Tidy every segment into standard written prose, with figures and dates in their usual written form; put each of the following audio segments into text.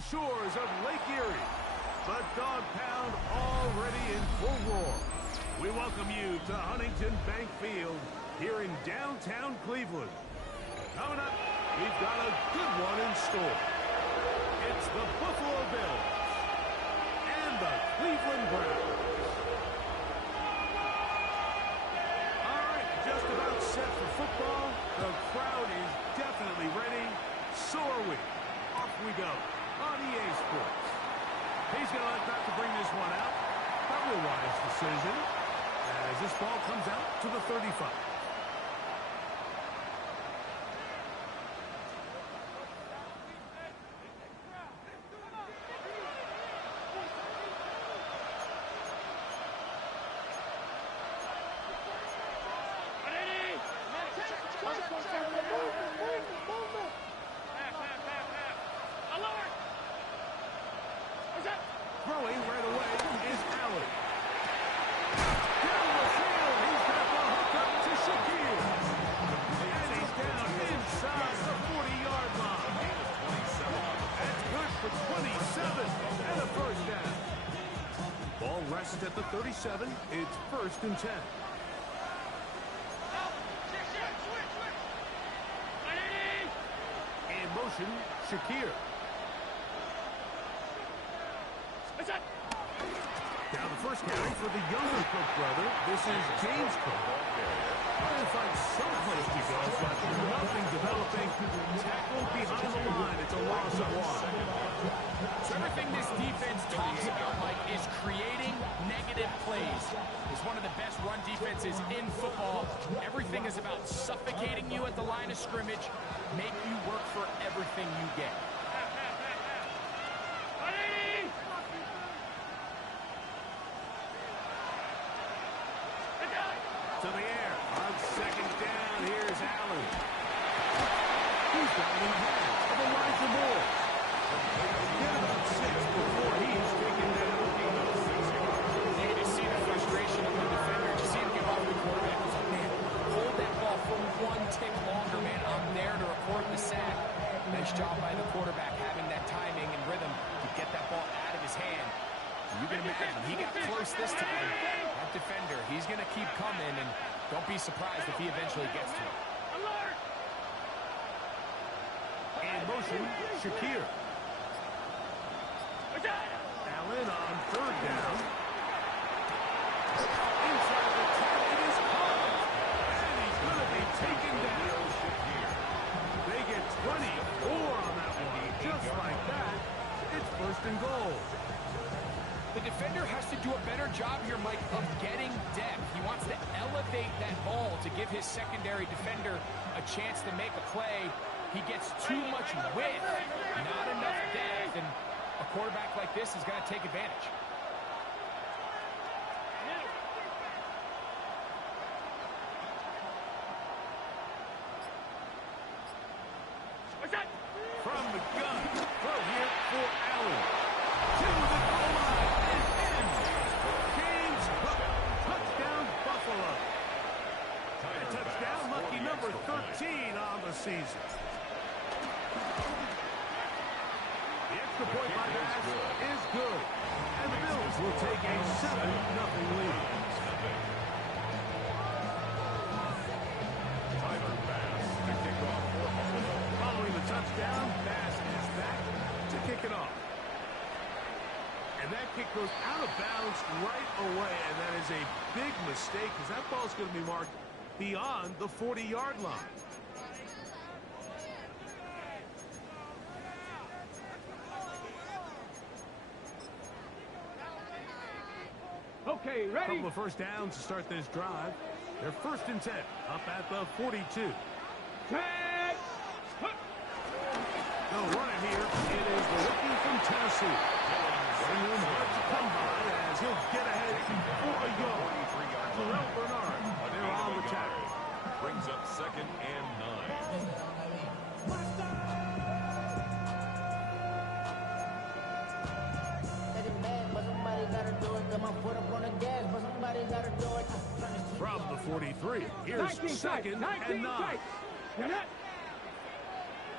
the shores of Lake Erie. The Dog Pound already in full roar. We welcome you to Huntington Bank Field here in downtown Cleveland. Coming up, we've got a good one in store. It's the Buffalo Bills and the Cleveland Browns. All right, just about set for football. The crowd is definitely ready. So are we. Off we go on EA Sports. He's going to elect not to bring this one out. Probably a wise decision as this ball comes out to the 35. Throwing right away is Allen. Down the field, he's got the hook up to Shakir. And he's down inside the 40-yard line. That's good for 27 and a first down. Ball rests at the 37. It's 1st and 10. In motion, Shakir. Now the first carry for the younger Cook brother. This is James Cook. Trying to find some place to go, but nothing developing. Tackled behind the line. It's a loss of 1. So everything this defense talks about, Mike, is creating negative plays. It's one of the best run defenses in football. Everything is about suffocating you at the line of scrimmage, make you work for everything you get. To the air. On 2nd down, here's Allen. He's got in the hands of Elijah Moore. Get about 6 before he's taken down. You can see the frustration of the defender. You see him get off the quarterback. He's like, man, hold that ball for 1 tick longer, man. I'm there to report the sack. Nice job by the quarterback having that timing and rhythm to get that ball out of his hand. You're going to make that. He got close this time. That defender, he's going to keep coming, and don't be surprised if he eventually gets to it. In motion, Shakir. Allen on 3rd down. Inside the 10, it is caught. And he's going to be taken down. They get 24 on that one. Just like that, it's 1st and goal. The defender has to do a better job here, Mike, of getting depth. He wants to elevate that ball to give his secondary defender a chance to make a play. He gets too much width, not enough depth, and a quarterback like this is going to take advantage. From the gun, throw here for Allen. To the goal line and in. James Cook, touchdown Buffalo. A touchdown, lucky number 13 on the season. The extra point by Bass is good. And the Bills will take a 7-0 lead. Following the touchdown, Bass is back to kick it off. And that kick goes out of bounds right away, and that is a big mistake because that ball is going to be marked beyond the 40-yard line. Okay, ready? Couple of first downs to start this drive. They're 1st and 10, up at the 42. Tag! No running here. It is the rookie from Tennessee. Running room hard to come by as he'll get ahead for a yard. Terrell Bernard, they're on the tackle. Brings up 2nd and 9. From the 43, here's 2nd and 9.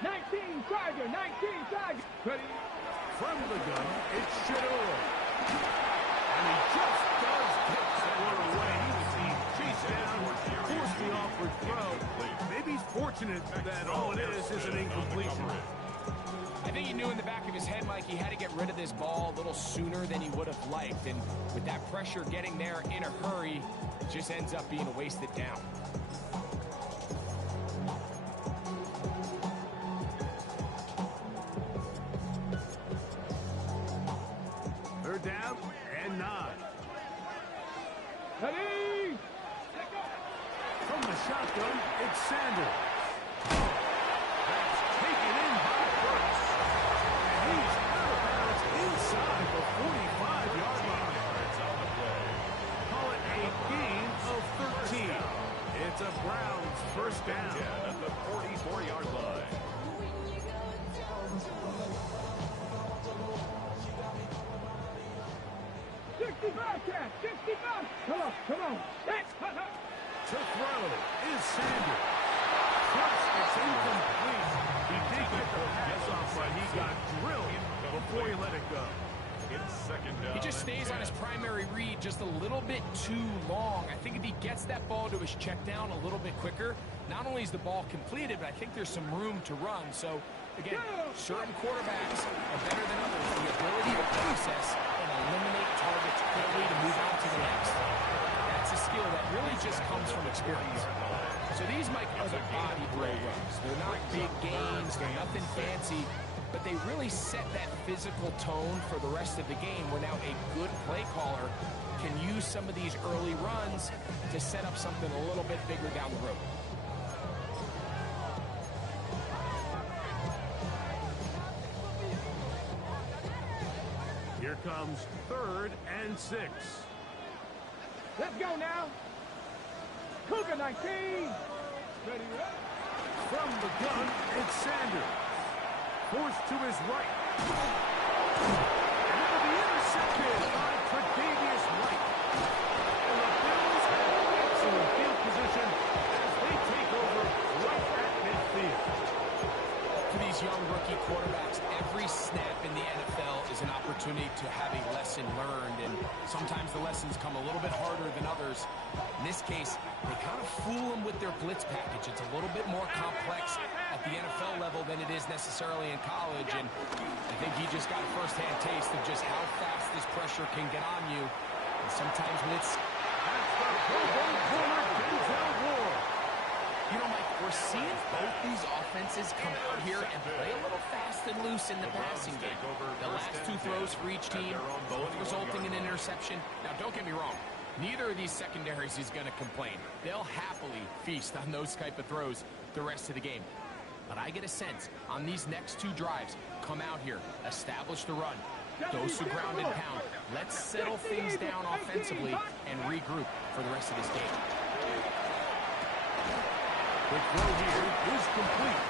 19 Tiger, 19 Tiger. Ready? From the gun, it's Shador. And he just does get that one away. He chased down, forced the awkward throw. Maybe he's fortunate that all it is an incompletion. I think he knew in the back of his head, Mike, he had to get rid of this ball a little sooner than he would have liked. And with that pressure getting there in a hurry, it just ends up being a wasted down. Third down and 9. Ready? From the shotgun, it's Sanders. That's taken in by Burks. And he's out of bounds inside the 45-yard line. Call it a gain of 13. It's a Browns first down At the 44-yard line. 65, Cat, 65. Come on, come on. to throw is Sanders. First, it's incomplete. He did get the pass off, but he got drilled before he let it go. It's second down. He just stays on his primary read just a little bit too long. I think if he gets that ball to his check down a little bit quicker, not only is the ball completed, but I think there's some room to run. So, again, certain quarterbacks are better than others. The ability to process and eliminate targets quickly to move on to the next. That's a skill that really just comes from experience. So these, Mike, are the body blow runs. They're not big gains. They're nothing fancy. But they really set that physical tone for the rest of the game where now a good play caller can use some of these early runs to set up something a little bit bigger down the road. Here comes 3rd and 6. Let's go now. Cougar 19. Ready, ready. From the gun, it's Sanders. Forced to his right. And it will be intercepted by Tre'Davious White. And the Bills have excellent field position as they take over right at midfield. For these young rookie quarterbacks, every snap in the NFL is an opportunity to have a lesson learned, and sometimes the lessons come a little bit harder than others. In this case, they kind of fool them with their blitz package. It's a little bit more complex at the NFL level than it is necessarily in college, and I think he just got a first-hand taste of just how fast this pressure can get on you. And sometimes when it's... That's the Pro Bowl corner, Denzel Ward. You know, Mike, we're seeing both these offenses come out here and play a little fast and loose in the passing game. The last two throws for each team, both resulting in an interception. Now, don't get me wrong. Neither of these secondaries is going to complain. They'll happily feast on those type of throws the rest of the game. But I get a sense on these next two drives, come out here, establish the run, dose of ground and pound. Let's settle things down offensively and regroup for the rest of this game. The throw here is complete.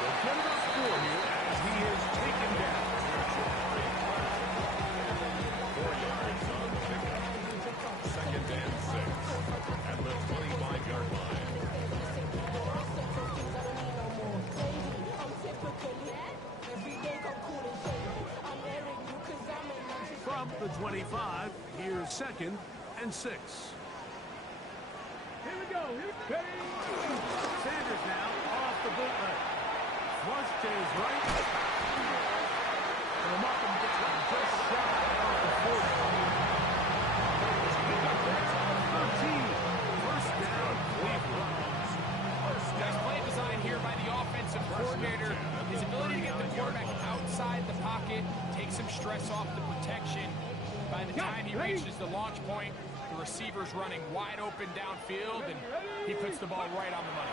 They'll get about 4 here as he is taken down. 4 yards on the pickup. Second and 6 at the 25-yard line. From the 25, here's 2nd and 6. Here we go. Here we go. Sanders now off the bootleg. Flush to his right. And Markham gets one just shy off the 40. Pick up there on 13. First down, Cleveland. Nice play design here by the offensive coordinator. His ability to get the quarterback outside the pocket, take some stress off the protection. By the time he reaches the launch point, the receiver's running wide open downfield, and he puts the ball right on the money.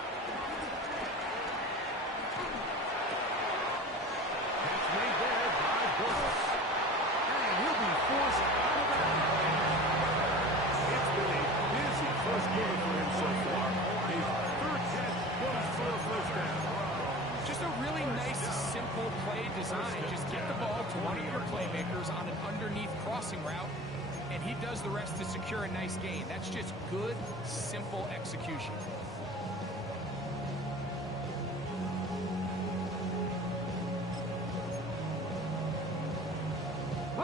Catch made there by Burks. And he'll be forced out of bounds. It's been a busy first quarter for him so far. His 3rd catch goes for a first down. Just a really nice, simple play design. Just get the ball to one of your playmakers on an underneath crossing route, and he does the rest to secure a nice gain. That's just good, simple execution.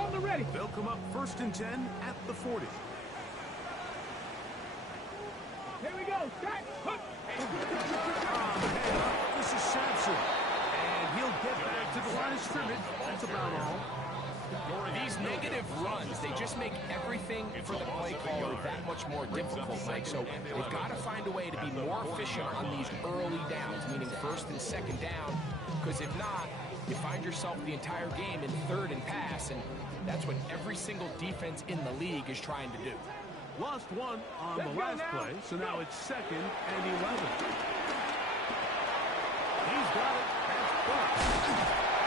Hold the ready. They'll come up 1st and 10 at the 40. Here we go. Start. Hook. This is Sampson. And he'll get back to the line of scrimmage. That's about all. These negative runs, they just make everything for the play caller that much more difficult, Mike. So they've got to find a way to be more efficient on these early downs, meaning 1st and 2nd down, because if not, you find yourself the entire game in 3rd and pass, and that's what every single defense in the league is trying to do. Lost one on the last play, so now it's 2nd and 11. He's got it. That's Buck.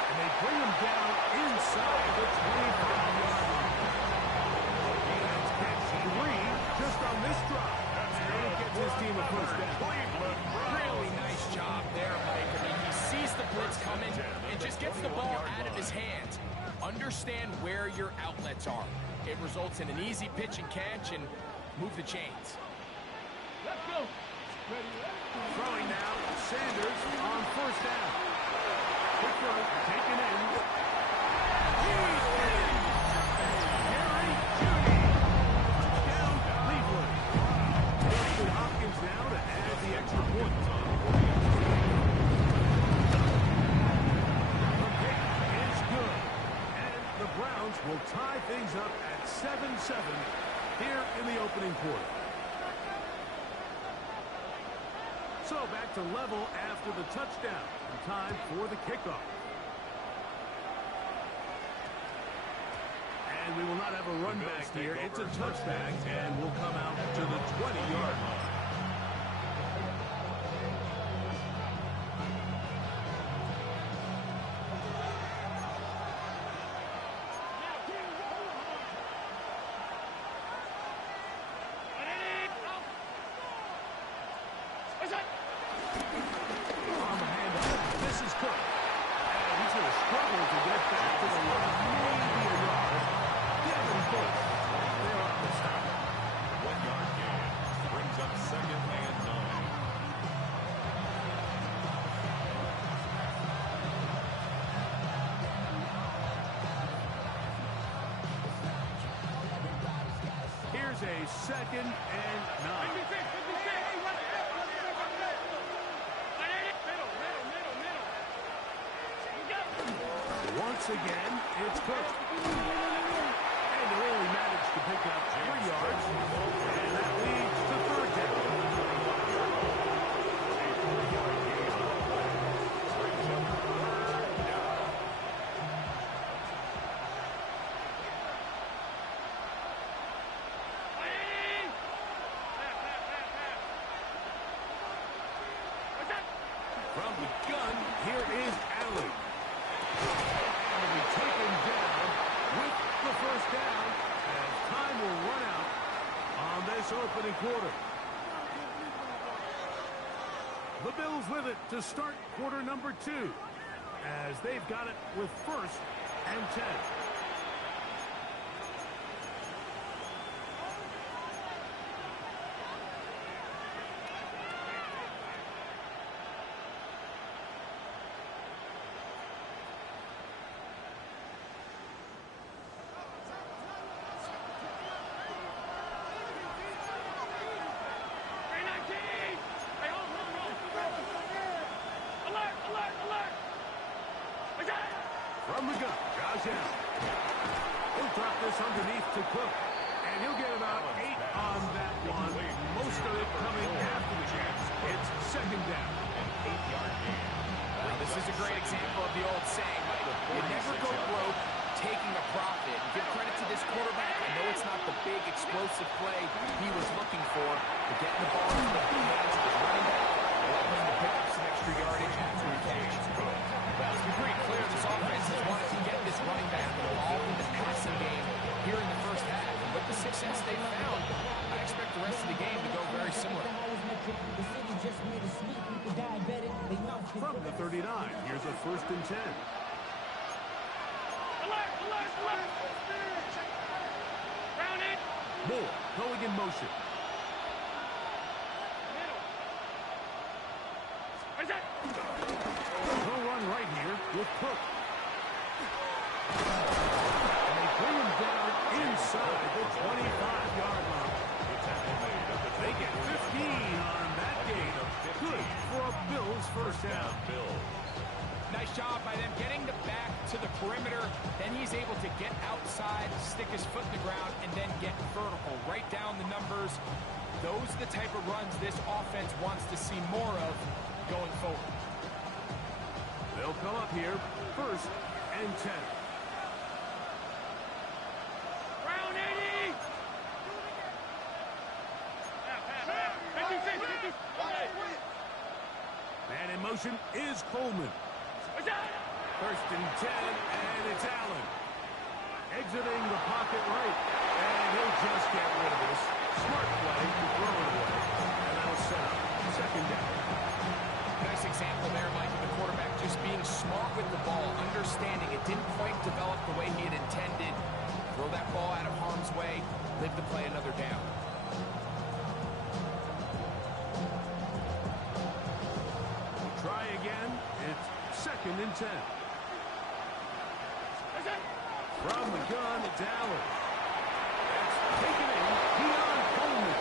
And they bring him down inside the 25-yard line. Defense gets 3 just on this drive. And it gets his team a first down. Really nice job there, Mike. I mean, he sees the blitz coming and just gets the ball out of his hands. Understand where your outlets are. It results in an easy pitch and catch and move the chains. Let's go. Throwing now, Sanders on 1st down. Quick throw, taken in. He's in. Jerry Jeudy. Touchdown, Cleveland. David Hopkins now to add the extra point. The kick is good. And the Browns will tie things up at 7-7 here in the opening quarter. So back to level after the touchdown. And time for the kickoff. And we will not have a run back here. It's a touchback, and we'll come out to the 20-yard line. On the handoff, this is Cook. And he's going to struggle to get back to the line. Maybe a yard. Devin Bush. They're on the stop. 1-yard gain. Brings up 2nd and 9. Here's a 2nd and 9. Once again, it's Cook. And they only managed to pick up 3 yards. And that leads to 3rd down. From the gun, here is Allen. And we take him down with the 1st down as time will run out on this opening quarter. The Bills with it to start quarter number 2 as they've got it with 1st and 10. From the gun, Josh Allen. He'll drop this underneath to Cook. And he'll get about 8 on that one. Most of it coming after the catch. It's 2nd down. An 8-yard gain. Well, this is a great example of the old saying, Mike, you never go broke taking a profit. Give credit to this quarterback. I know it's not the big explosive play he was looking for, but getting the ball into the hands of his running back, allowing him to pick up some extra yardage after the catch. Well, it's been pretty clear this offense has wanted to get this running back involved in the passing game here in the 1st half. And with the success they found, I expect the rest of the game to go very similar. From the 39, here's a 1st and 10. Moore going in motion. No run right here with Cook. And they bring inside the 25-yard line. The tackle made at the They get 15 on that gain. Good for a Bills first down. Bills. Nice job by them getting the back to the perimeter. Then he's able to get outside, stick his foot in the ground, and then get vertical. Right down the numbers. Those are the type of runs this offense wants to see more of going forward. They'll come up here, 1st and 10. Brown 80! Man in motion is Coleman. 1st and 10, and it's Allen. Exiting the pocket right, and he'll just get rid of this. Smart play to throw it away, and that'll set up 2nd down. Nice example there, Mike, of the quarterback just being smart with the ball, understanding it didn't quite develop the way he had intended. Throw that ball out of harm's way, live to play another down. Try again. It's 2nd and 10. From the gun, it's Allen. That's taken in. Keon Coleman.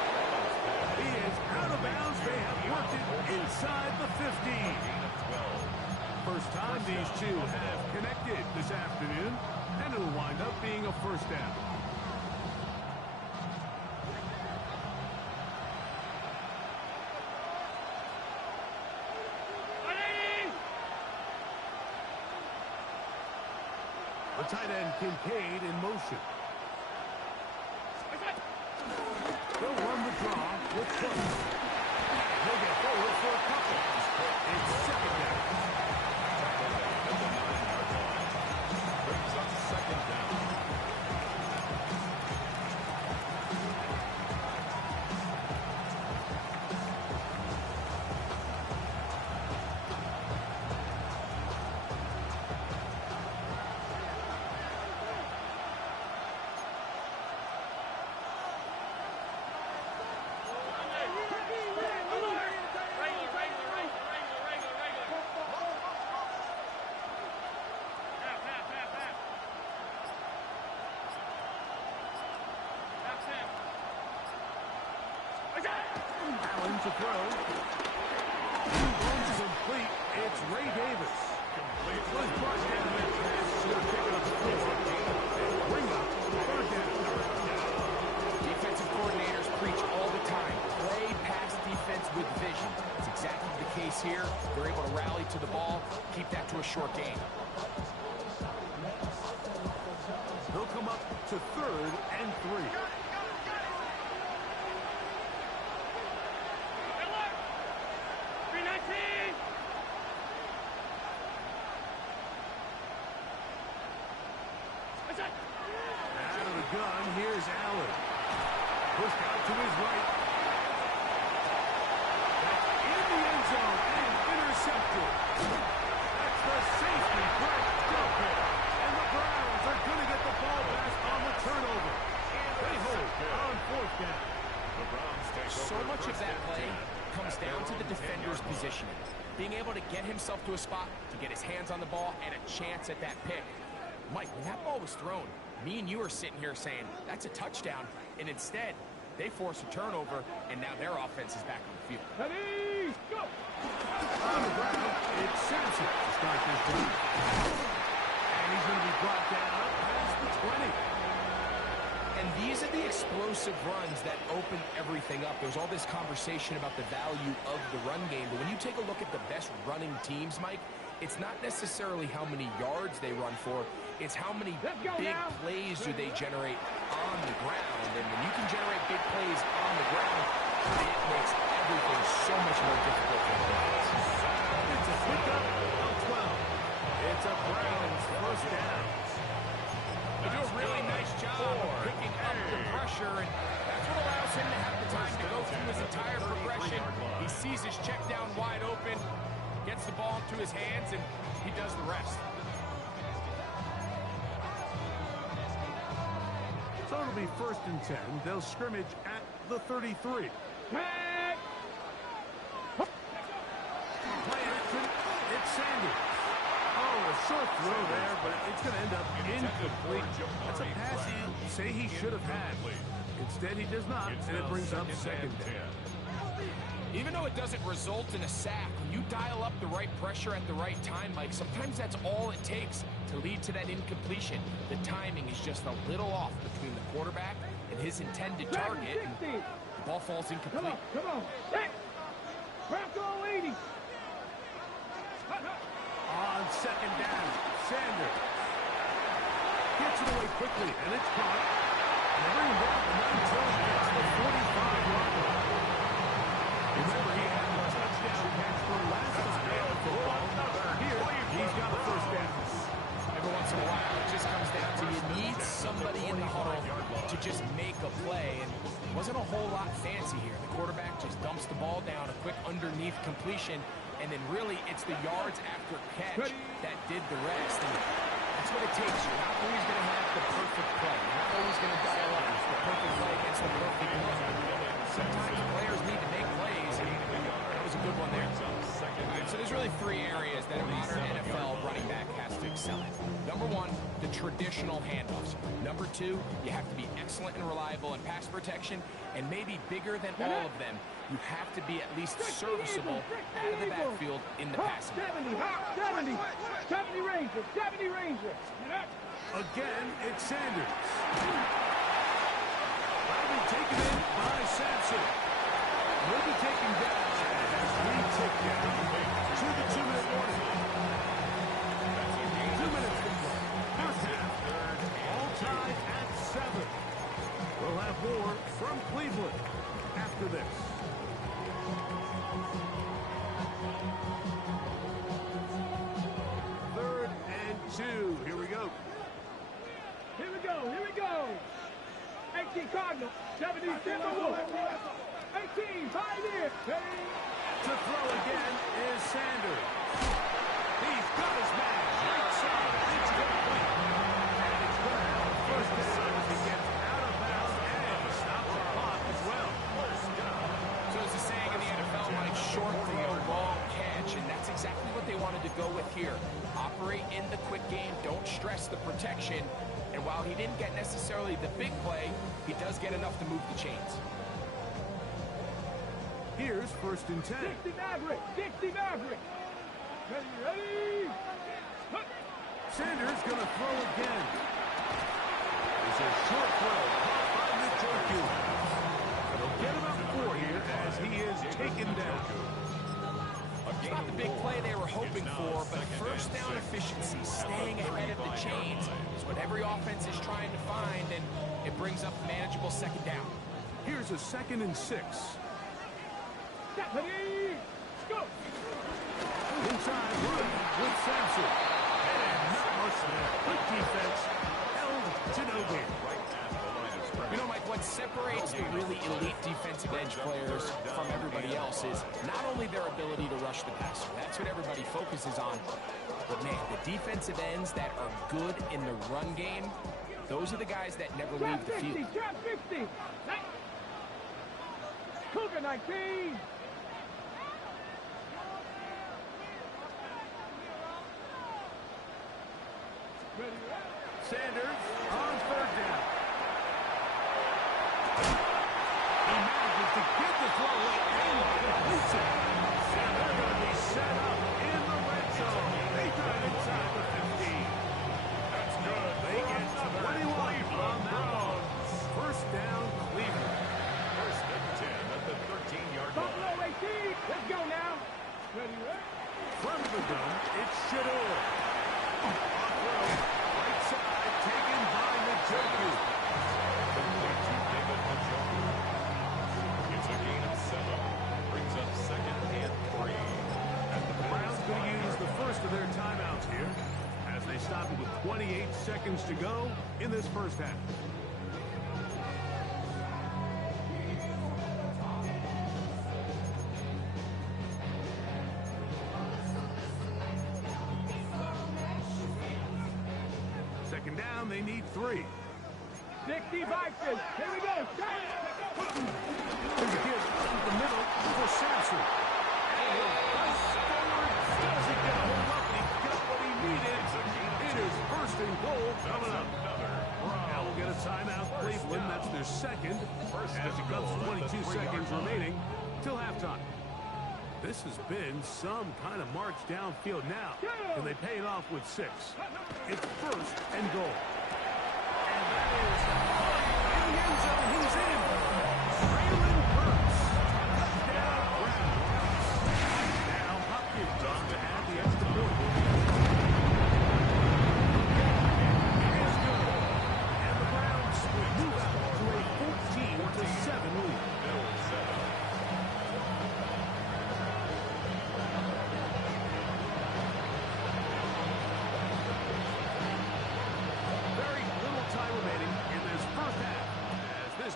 He is out of bounds. They have worked it inside the 15. First time these two have connected this afternoon, and it'll wind up being a first down. The tight end Kincaid in motion. They'll run the draw with Close. He'll get forward for a couple. It's 2nd down. At the 9-yard line. Brings up 2nd down. Allen to throw. Runs complete. It's Ray Davis. It was brought down that pass. Should have picked up 4. And bring up 3rd down. Defensive coordinators preach all the time. Play pass defense with vision. It's exactly the case here. They're able to rally to the ball, keep that to a short game. He'll come up to 3rd and 3. Out of the gun, here's Allen. Pushed out to his right. That's in the end zone and intercepted. That's the safety break dumper. And the Browns are going to get the ball back on the turnover. They hold on 4th down. The Browns take So over much of 1st that and play 10. comes At their down to own the defender's 10-yard line. positioning. Being able to get himself to a spot, to get his hands on the ball, and a chance at that pick. Mike, when that ball was thrown, me and you are sitting here saying, that's a touchdown. And instead, they force a turnover, and now their offense is back on the field. Ready, go! On the ground, it's Sampson to start this drive. And he's going to be brought down past the 20. And these are the explosive runs that open everything up. There's all this conversation about the value of the run game, but when you take a look at the best running teams, Mike, it's not necessarily how many yards they run for, it's how many big plays do they generate on the ground. And when you can generate big plays on the ground, it makes everything so much more difficult for the defense. It's a pickup of 12. It's a Browns first down. They do a really nice job of picking up the pressure, and that's what allows him to have the time to go through his entire progression. He sees his check down wide open, gets the ball into his hands, and he does the rest. So it'll be 1st and 10. They'll scrimmage at the 33. Pack! Play action. It's Sanders. Oh, a Short throw there, but it's going to end up incomplete. That's a pass you say he should have had. Instead, he does not, and it brings up second down. Even though it doesn't result in a sack, when you dial up the right pressure at the right time, Mike, sometimes that's all it takes to lead to that incompletion. The timing is just a little off between the quarterback and his intended target, and the ball falls incomplete. Come on. Set. Crack all 80. On second down, Sanders gets it away quickly, and it's caught. And they bring him down until he gets the 45-yard line. Remember, he had the touchdown catch from last time out of football. Here, he's got a first down. Every once in a while, it just comes down to you need somebody in the huddle to just make a play, and it wasn't a whole lot fancy here. The quarterback just dumps the ball down, a quick underneath completion, and then really it's the yards after catch that did the rest. And that's what it takes. You're not always going to have the perfect play. You're not always going to dial up the perfect play against the perfect one. Sometimes players need to make plays, and that was a good one there. All right, so there's really three areas that a modern NFL running back has to excel in. Number one, the traditional handoffs. Number two, you have to be excellent and reliable in pass protection, and maybe bigger than all of them, you have to be at least serviceable out of the backfield in the passing game. 70 Ranger, 70 Ranger. Again, it's Sanders. Finally taken in by Sampson. Will be taken down as we tick down to the 2-minute warning. 2 minutes to play. First half. All tied at 7. We'll have more from Cleveland after this. Third and 2. Here we go. Here we go. 18 Cardinal, 70 Timberwolves. 18 Pioneer. To throw again is Sanders. He's got his man. Right side. It's complete. And it's going to have a first down as he gets out of bounds and stops the clock as well. So as the saying in the NFL, Mike, short throw, long catch, and that's exactly what they wanted to go with here. Operate in the quick game, don't stress the protection, and while he didn't get necessarily the big play, he does get enough to move the chains. Here's first and 10. 60 Maverick. Ready. Sanders going to throw again. It's a short throw caught by Njoku. They'll get him up 4 here as he is taken down. It's not the big play they were hoping for, but first down efficiency, staying ahead of the chains, is what every offense is trying to find, and it brings up manageable second down. Here's a 2nd and 6. Stephanie. Go. Inside run with Sampson. And not much there. Quick defense. Held Ginobili. You know, Mike, what separates the really elite defensive edge players from everybody else is not only their ability to rush the passer. That's what everybody focuses on. But, man, the defensive ends that are good in the run game, those are the guys that never leave the field. Trap 50. Cougar 19. Sanders on third down. He manages to get the throw away and completes it. And they're going to be set up in the red zone. They drive inside the 15. That's good. They get 21 on that one. First down, Cleveland. First and 10 at the 13-yard line. Buffalo 18. Let's go now. Ready. From the gun, it's Shador. Right side, taken by Njoku. Complete to David Njoku. It's a gain of 7. Brings up 2nd and 3. The Browns going to use the first of their timeouts here as they stop it with 28 seconds to go in this first half. Second down, they need 3. 60 Vikings. Here we go. Here's a give up the middle for Sampson. And he'll rush forward. Doesn't get a hold up. He got what he needed. remaining till halftime. This has been some kind of march downfield now, and they pay it off with 6. It's 1st and goal. And that is in the end zone. He's in. Traylon Burks. Touchdown, Browns. Now Hopkins on to add the extra point. It is good. And the Browns will move out to a 14-7 lead.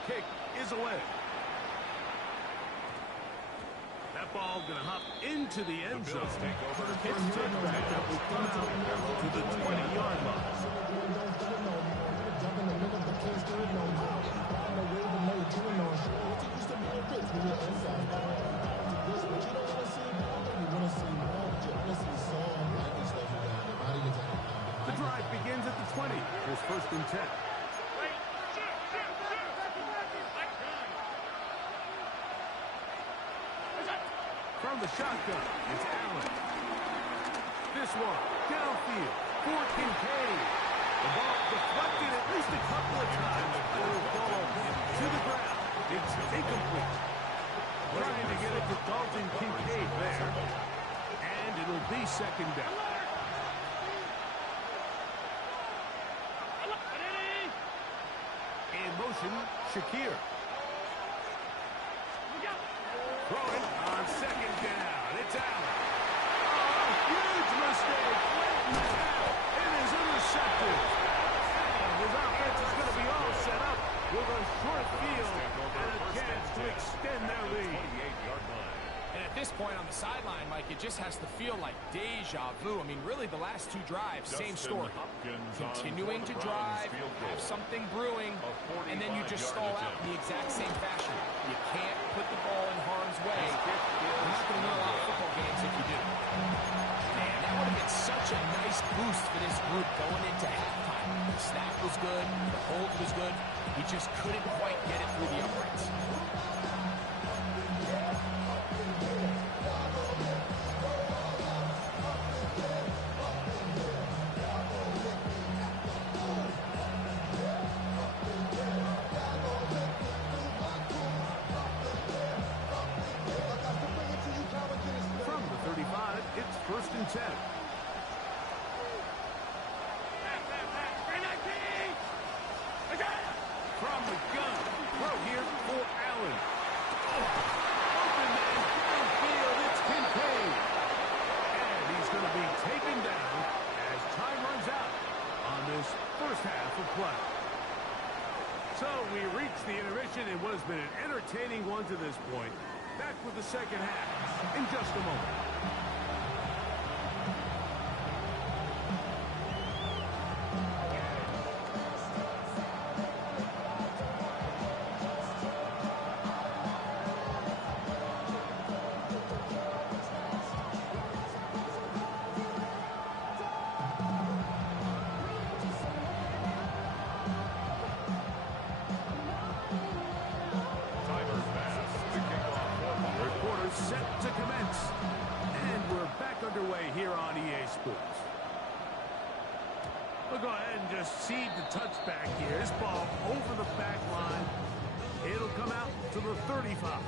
Kick is away. That ball going to hop into the end zone. It's touchback that will come out to the 20-yard line. The drive begins at the 20. Here's 1st and 10. From the shotgun, it's Allen. This one, downfield, for Kincaid. The ball deflected at least a couple of times. It will fall to the ground. It's incomplete. Trying to get it to Dalton Kincaid there. And it'll be 2nd down. In motion, Shakir. Throwing on 2nd down. It's Allen. Oh, huge mistake. Right in the half. It is intercepted. And his offense is going to be all set up with a short field and a chance to extend their lead. And at this point on the sideline, Mike, it just has to feel like deja vu. I mean, really, the last 2 drives, same story. Continuing to drive, have something brewing, and then you just stall out in the exact same fashion. You can't put the ball in harm's way. You're not going to win a lot of football games if you do. Man, that would have been such a nice boost for this group going into halftime. The snap was good, the hold was good. He just couldn't quite get it through the uprights. It's 1st and 10. From the gun. Throw here for Allen. Open man downfield. It's Kincaid. And he's going to be taken down as time runs out on this 1st half of play. So we reach the intermission in what has been an entertaining one to this point. Back with the 2nd half in just a moment. Set to commence. And we're back underway here on EA Sports. We'll go ahead and just seed the touchback here. This ball over the back line. It'll come out to the 35.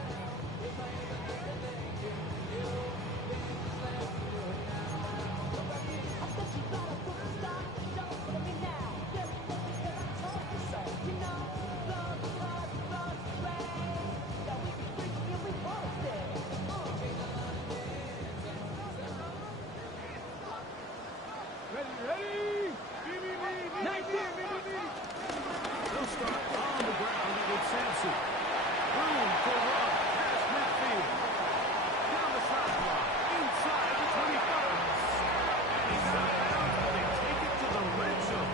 They'll start on the ground with Sampson. Room for run past midfield. Down the sideline, inside the 25. And he's out of bounds, but they take it to the red zone.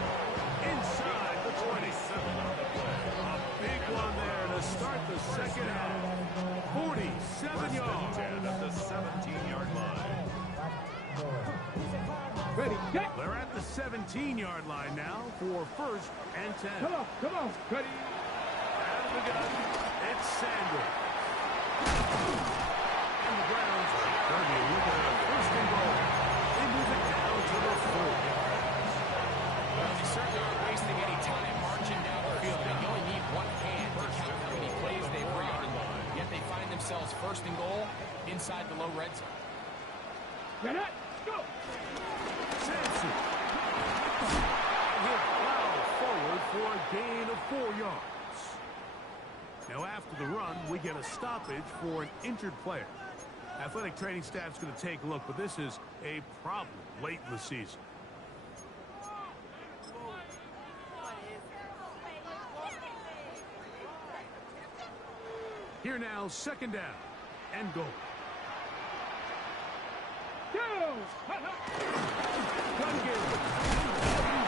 Inside the 27. A big one there to start the 2nd half. 47 yards. At the 17-yard line. Ready, get! They're at the 17-yard line now for 1st and 10. Come on, ready. Out of the gun, it's Sanders. And the Browns are going to be looking at first and goal. They move it down to the 4. Well, they certainly aren't wasting any time marching down the field. They only need one hand to count how many plays they've run. Yet they find themselves first and goal inside the low red zone. Get it. Go. Sampson. And he'll plow forward for a gain of 4 yards. Now after the run, we get a stoppage for an injured player. Athletic training staff's going to take a look, but this is a problem late in the season. Here now, second down and goal. Go. Gun game. And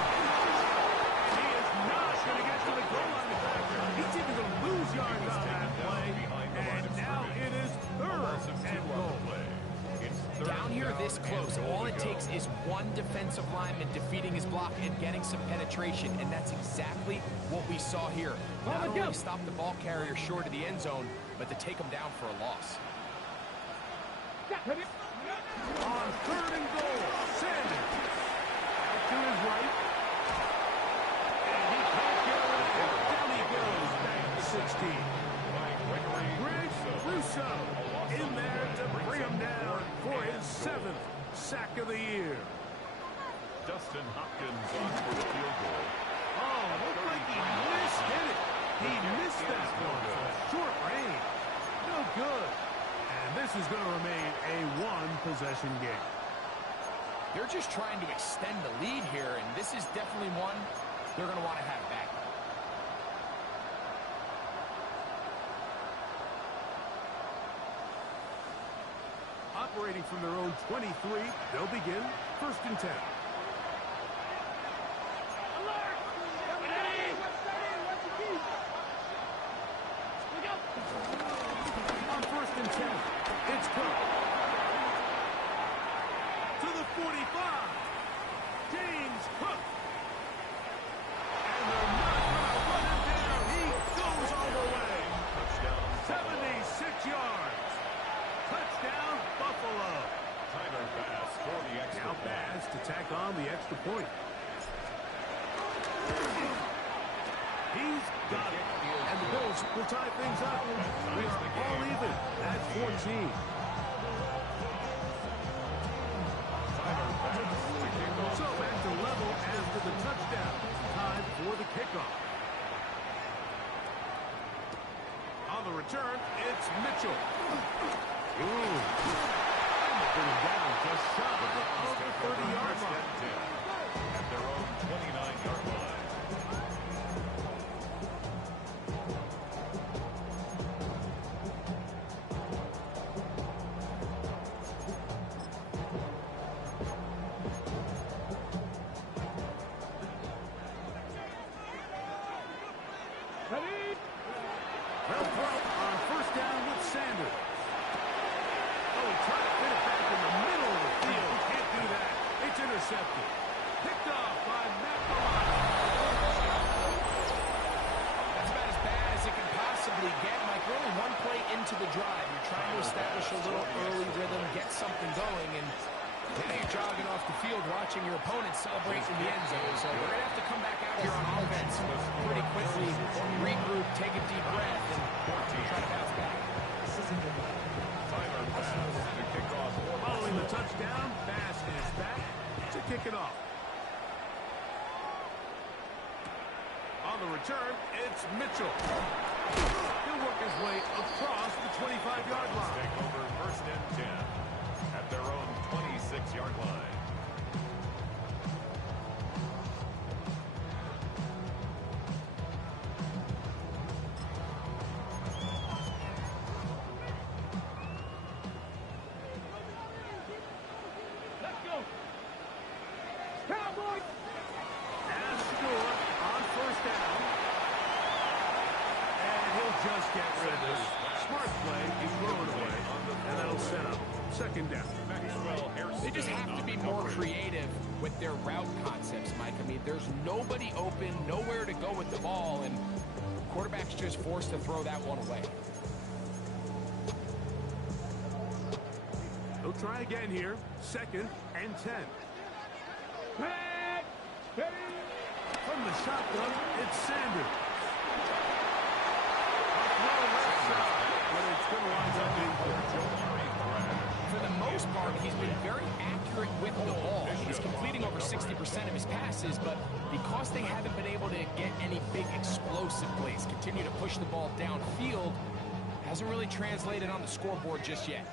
he is not going to get to the goal line. He's even going to lose yards on that play. And now it is third and goal. Down here this close, all it takes is one defensive lineman defeating his block and getting some penetration, and that's exactly what we saw here. Not only stop the ball carrier short of the end zone, but to take him down for a loss. On third and goal, Sanders out to his right. And he can't get away. Down he goes, back to 16. Greg Russo in there to bring him down for his 7th sack of the year. Dustin Hopkins on for the field goal. Oh, looked like he mishit it. He missed that one. Short range. No good. And this is going to remain a one-possession game. They're just trying to extend the lead here, and this is definitely one they're going to want to have back. Operating from their own 23, they'll begin first and 10. On first and 10, it's Cook. To the 45, James Cook. And they're not going to run him down. He goes all the way. Touchdown. 76 yards. Touchdown, Buffalo. Tyler Bass for the extra Now point. Bass to tack on the extra point. He's got it. And the Bills will tie things up. We are all even at 14. So back to level after the touchdown. Time for the kickoff. On the return, it's Mitchell. Ooh. Put him down just shy of the 30-yard line. At their own 29-yard line. Ready. They'll throw on first down with Sanders. Oh, he tried to fit it back in the middle of the field. He can't do that. It's intercepted. Picked off by Matt Milano. That's about as bad as it can possibly get. Mike, we're only one play into the drive. You're trying to establish a little early rhythm, get something going, and now you're jogging off the field watching your opponent celebrate in the end zone. So we're going to have to come back out here on offense pretty quickly, regroup, take a deep breath, and try to bounce back. Tyler Bass to kick off. Following the touchdown, Bass is back to kick it off. On the return, it's Mitchell. He'll work his way across the 25-yard line. Take over first and 10 at their own 26-yard line. Let's go. Cowboys. As Stewart on first down. And he'll just get rid of this. Smart play, he's throwing away. And that'll set up second down. They just have to be more creative with their route concepts, Mike. I mean, there's nobody open, nowhere to go with the ball, and quarterback's just forced to throw that one away. They'll try again here. 2nd and 10. Pat, steady. From the shotgun, it's Sanders. A throw left side, but it's going to wind up incomplete. For the most part, he's been very accurate with the ball. He's completing over 60% of his passes, but because they haven't been able to get any big explosive plays, continue to push the ball downfield, hasn't really translated on the scoreboard just yet.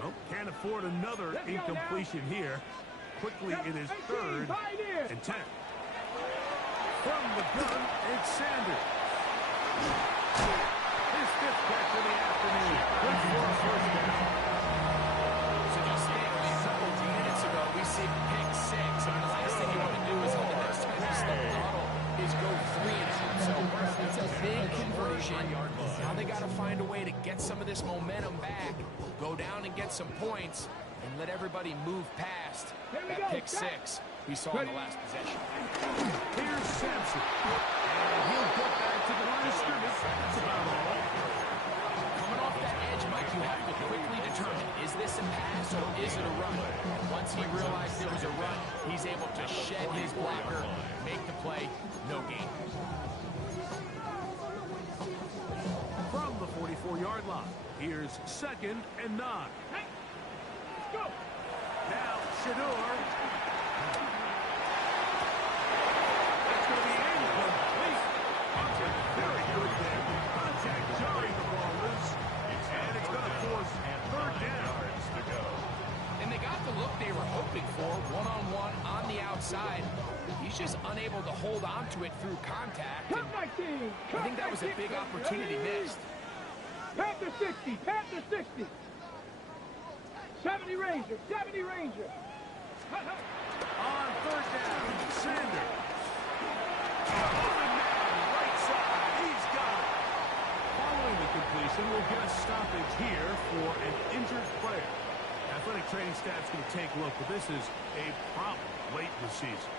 Well, can't afford another incompletion here. Quickly, it is 3rd and 10. From the gun, it's Sanders. His 5th catch of the afternoon. Good for a first down. So just a couple minutes ago, we see pick 6, and the last thing you want to do is on the next time you step the huddle is go 3 and out. So it's a big conversion. Now they got to find a way to get some of this momentum back, go down and get some points, and let everybody move past that pick 6 we saw in the last possession. Here's Sampson. And he'll get back to the line of scrimmage. That's about all. Coming off that edge, Mike, you have to quickly determine, is this a pass or is it a run? And once he realized it was a run, he's able to shed his blocker, make the play, no gain. From the 44-yard line, here's 2nd and 9. Hey, go. Now, Shador. That's going to be incomplete. Contact very good there. Contact jarring the ball loose. And it's going to force 3rd down. And they got the look they were hoping for, one-on-one on the outside. He's just unable to hold on to it through contact. Cut my team. I think that was a big opportunity missed. Panther 60, Panther 60. 70 Ranger, 70 Ranger. On 3rd down, Sanders. Open man, right side. He's got it. Following the completion, we'll get a stoppage here for an injured player. Athletic training staff's going to take a look, but this is a problem late in the season.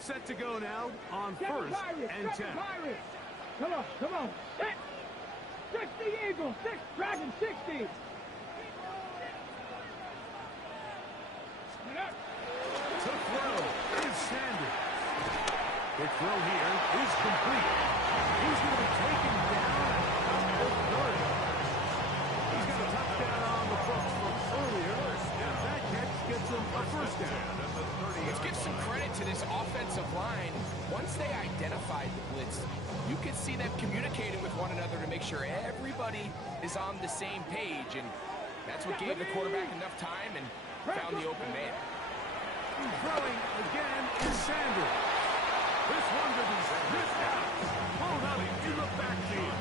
Set to go now on 1st and 10. Come on, come on. 60 Eagles, 6 Dragon 60. To throw is Sanders. The throw here is complete. He's going to be taken down at the 30. He's got a touchdown on the books from earlier, and that catch gets him a first down. Let's give some credit to this offensive line. Once they identified the blitz, you could see them communicating with one another to make sure everybody is on the same page, and that's what gave the quarterback enough time and found the open man. Throwing again is Sanders. This one to be missed out. Pulled up in the backfield.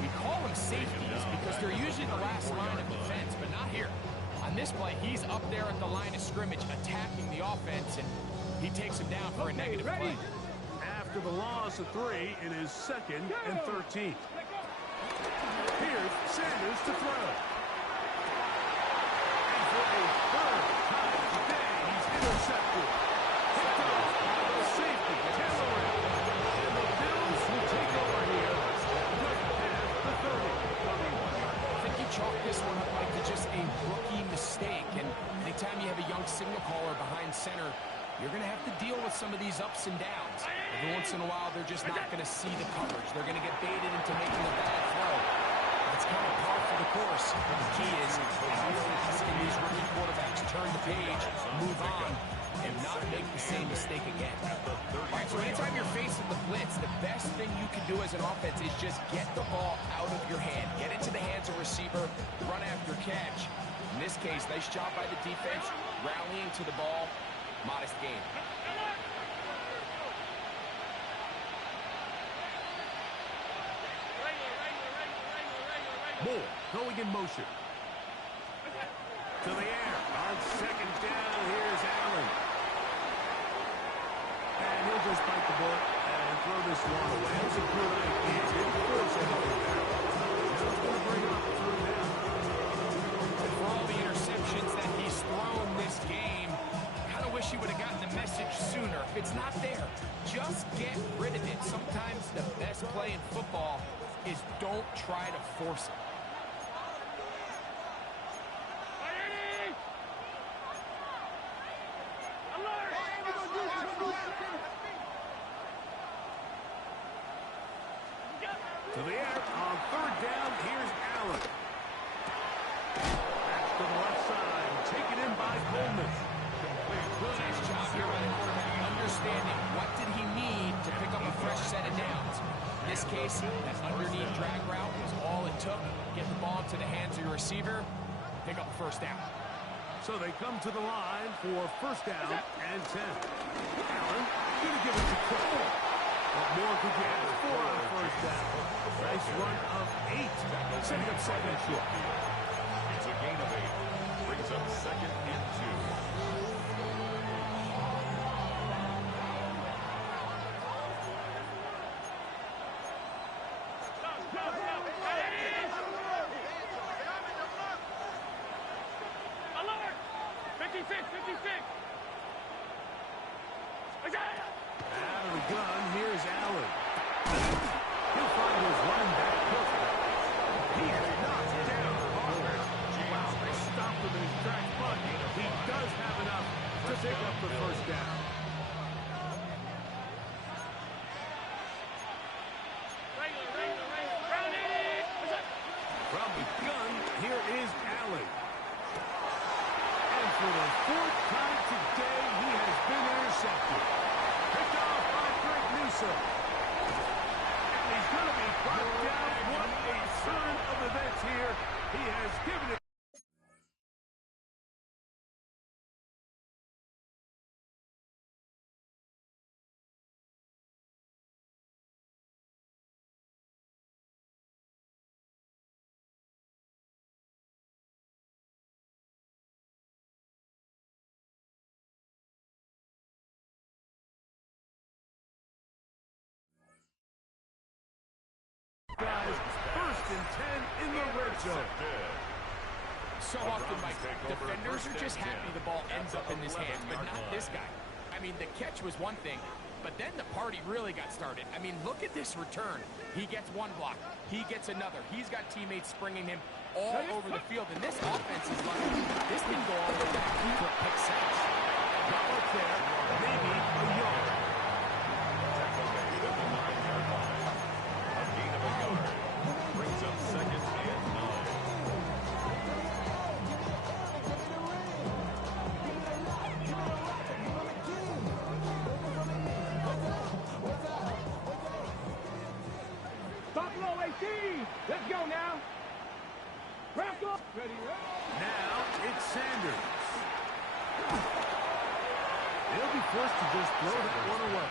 We call them safeties because they're usually the last line of defense, but not here. On this play, he's up there at the line of scrimmage attacking the offense, and he takes him down for a negative play. After the loss of 3, it is 2nd and 13. Here's Sanders to throw. And for a 3rd time today, he's intercepted. Hit goes by the safety, Taylor. And the Bills will take over here. Just past the 30. I think you chalk this one up like to just a rookie mistake, and anytime you have a young signal caller behind center, you're going to have to deal with some of these ups and downs. Every once in a while, they're just not going to see the coverage. They're going to get baited into making a bad throw. That's kind of par for the course. But the key is how fast can these rookie quarterbacks turn the page, move on, and not make the same mistake again. All right, so anytime you're facing the blitz, the best thing you can do as an offense is just get the ball out of your hand. Get it to the hands of receiver, run after catch. In this case, nice job by the defense, rallying to the ball. Modest gain. Moore going in motion. To the air. On 2nd down, here's Allen. And he'll just bite the bullet and throw this one away. That's a good idea. Didn't force anything there. Now it's going to bring up 3rd down. For all the interceptions that he's thrown this game, kind of wish he would have gotten the message sooner. If it's not there, just get rid of it. Sometimes the best play in football is don't try to force it. Coleman. Really nice job here by the quarterback, understanding what did he need to pick up a fresh set of downs. In this case, that underneath drag route was all it took. Get the ball into the hands of your receiver, pick up a first down. So they come to the line for first down and 10. Allen going to give it to Cook. But Moore could get 4 on a first down. Nice run of 8. Setting up second and short. It's a gain of 8. Brings up second and 2. Alert! 56, 56! Out of the gun, here's Allen. He'll find his running back Cook. He is knocked down hard. Wow, they stopped him in his tracks, but he does have enough to pick up the first down. From the gun, here is Allen. And for the 4th time today, he has been intercepted. Picked off by Greg Newsome. And he's going to be brought down. What a turn of events here. He has given it. Guys, first and 10 in the red zone. So often, Mike, defenders are just happy the ball ends up in his hands, but not this guy. I mean, the catch was one thing, but then the party really got started. I mean, look at this return. He gets one block. He gets another. He's got teammates springing him all over the field, and this offense is lucky. This didn't go all the way back to a pick six. Not up there, maybe a yard. Tackle made at the 9-yard line. A gain of a yard. Brings up second and 9. Buffalo 18! Let's go now! Wrap up! Ready, Now it's Sanders. They'll be forced to just throw that one away.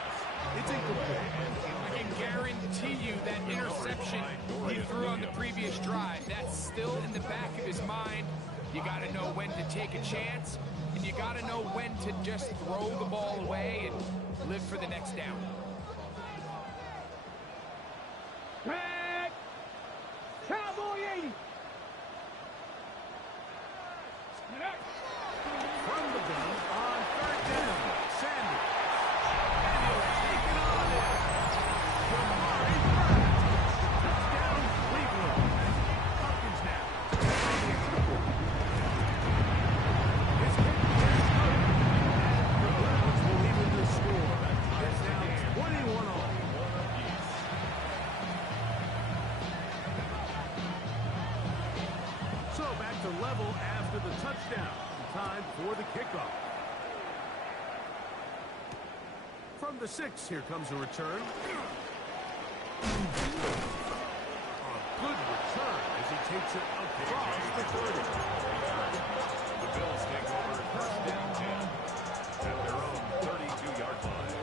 It's incomplete. I can guarantee you that interception he threw on the previous drive, that's still in the back of his mind. You got to know when to take a chance, and you got to know when to just throw the ball away and live for the next down. Back! Cowboy 80! From the gun on third down. Sanders. And he'll take it on in. Jamari Brown. Touchdown, Cleveland. Hopkins now. His kick is good. And the Browns will even the score. It's now 21 all. So back to level after the touchdown. Time for the kickoff. From the 6, here comes a return. A good return as he takes it across the 30. The Bills take over first down 10 at their own 32-yard line.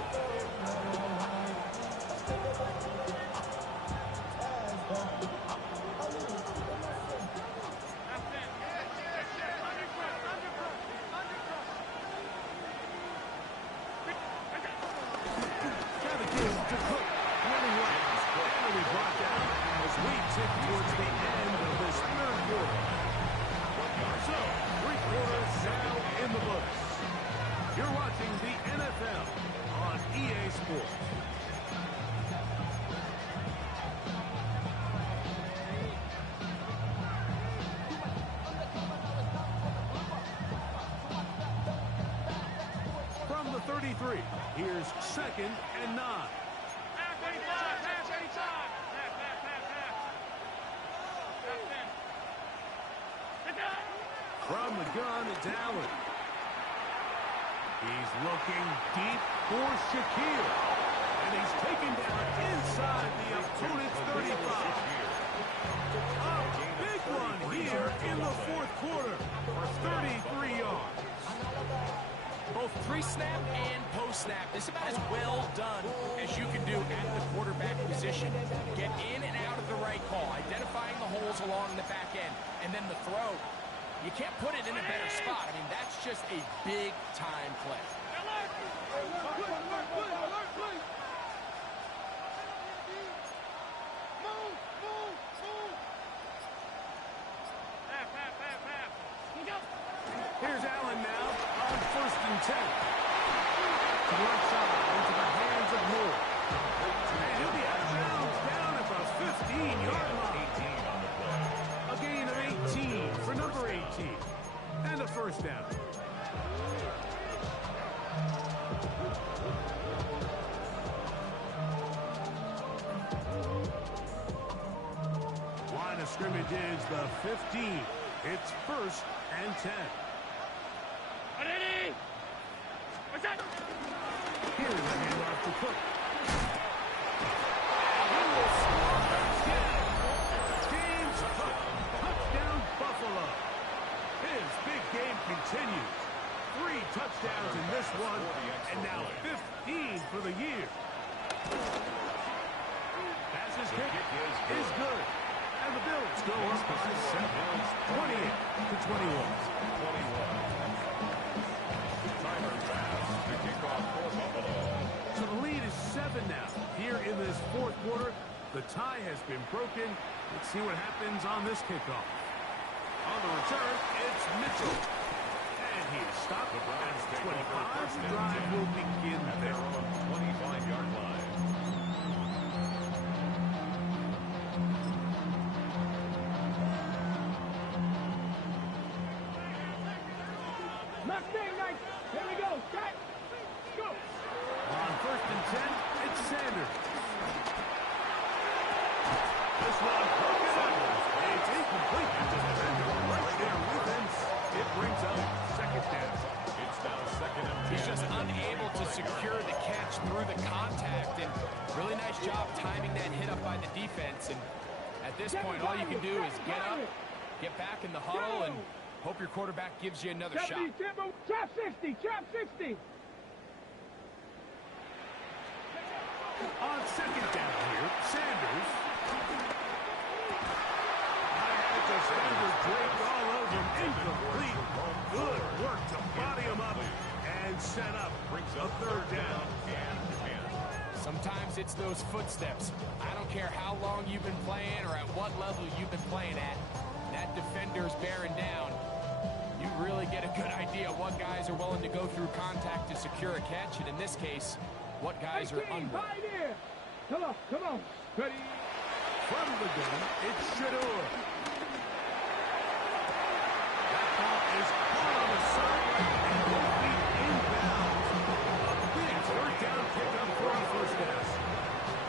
Towards the end of this third quarter. So, 3 quarters now in the books. You're watching the NFL on EA Sports. From the 33, here's second and 9. From the gun, it's Allen. He's looking deep for Shaquille. And he's taken down inside the opponent's 35. A big one here in the fourth quarter for 33 yards. Both pre-snap and post-snap, this is about as well done as you can do at the quarterback position. Get in and out of the right call, identifying the holes along the back end, and then the throw. You can't put it in a better spot. I mean, that's just a big-time play. Here's Allen now on 1st and 10. To the left side, into the hands of Moore. And he'll be out of bounds down at the 15-yard line. 18 on the play. A gain of 18 for number 18. And a first down. Line of scrimmage is the 15. It's 1st and 10. Here's a handoff to Cook. He will score touchdown. James Cook, touchdown Buffalo. His big game continues. 3 touchdowns in this one, and now 15 for the year. Passes kick is good. And the Bills go up by 7, 28-21. Timer pass to kick off for Buffalo. So the lead is 7 now. Here in this fourth quarter, the tie has been broken. Let's see what happens on this kickoff. On the return, it's Mitchell. And he is stopped The Browns at take over 25. first The and drive 10 will begin at their there. own 25-yard line. Mustang night. Here we go. Set. Go. On 1st and 10, it's Sanders. This one broken up. It's incomplete. It's a defender right there with him. It brings up 2nd down. It's now 2nd and 10. He's just unable to secure the catch through the contact, and really nice job timing that hit up by the defense. And at this point, all you can do is get up, get back in the huddle, and hope your quarterback gives you another shot. Trap 60. Trap 60. On 2nd down here, Sanders. High defender draped all over him. Incomplete. Good work to body him up and set up. Brings A up 3rd down. and 10. Sometimes it's those footsteps. I don't care how long you've been playing or at what level you've been playing at. That defender's bearing down. You really get a good idea what guys are willing to go through contact to secure a catch, and in this case, what guys are unwilling. High there. Come on. Come on. Ready. From the gun, it's Shador. That ball is caught on the sideline and will be inbounds. A big 3rd down pickup for a first down.